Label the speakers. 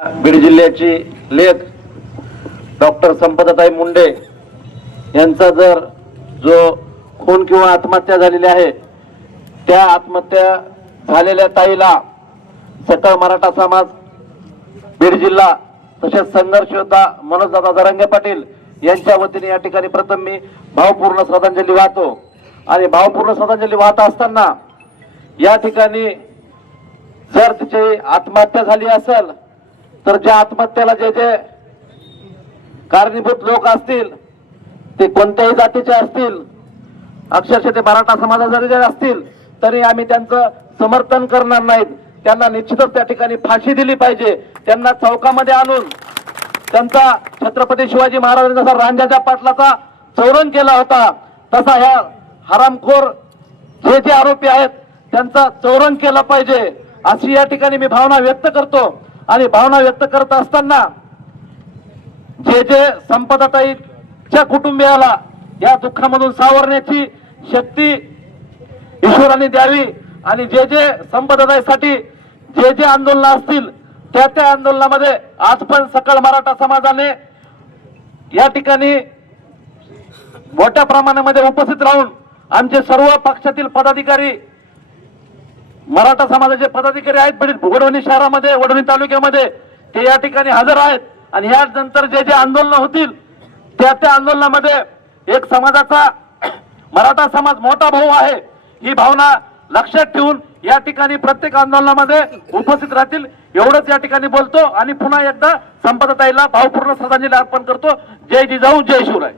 Speaker 1: बीड जिल्ह्याची लेख डॉक्टर संपदाताई मुंडे यांचा जर जो खून किंवा आत्महत्या झालेली आहे त्या आत्महत्या झालेल्या ताईला सकळ मराठा समाज बीड जिल्हा तसेच संघर्ष योद्धा मनोजदादा जरांगे पाटील यांच्या वतीने या ठिकाणी प्रथम मी भावपूर्ण श्रद्धांजली वाहतो. आणि भावपूर्ण श्रद्धांजली वाहत असताना या ठिकाणी जर तिची आत्महत्या झाली असेल तर ज्या आत्महत्येला जे जे कारणीभूत लोक असतील ते कोणत्याही जातीचे असतील अक्षरशः ते मराठा समाजा जरी जरी असतील तरी आम्ही त्यांचं समर्थन करणार नाहीत. त्यांना निश्चितच त्या ठिकाणी फाशी दिली पाहिजे. त्यांना चौकामध्ये आणून त्यांचा छत्रपती शिवाजी महाराजांनी जसा रांजाच्या पाटलाचा चौरण केला होता तसा ह्या हरामखोर जे जे आरोपी आहेत त्यांचा चौरण केला पाहिजे. अशी या ठिकाणी मी भावना व्यक्त करतो. आणि भावना व्यक्त करत असताना जे जे संपदाताईच्या कुटुंबियाला या दुःखामधून सावरण्याची शक्ती ईश्वराने द्यावी आणि जे जे संपदाताईसाठी जे जे आंदोलन असतील त्या त्या आंदोलनामध्ये आज पण सकल मराठा समाजाने या ठिकाणी मोठ्या प्रमाणामध्ये उपस्थित राहून आमचे सर्व पक्षातील पदाधिकारी मराठा समाजाचे पदाधिकारी आहेत पीडित वडवणी शहरामध्ये वडवणी तालुक्यामध्ये. ते या ठिकाणी हजर आहेत. आणि ह्या नंतर जे जे आंदोलन होतील त्या त्या आंदोलनामध्ये एक समाजाचा मराठा समाज मोठा भाऊ आहे. ही भावना लक्षात ठेवून या ठिकाणी प्रत्येक आंदोलनामध्ये उपस्थित राहतील. एवढंच या ठिकाणी बोलतो. आणि पुन्हा एकदा संपदाताईला भावपूर्ण श्रद्धांजली अर्पण करतो. जय जिजाऊ जय शिवराय.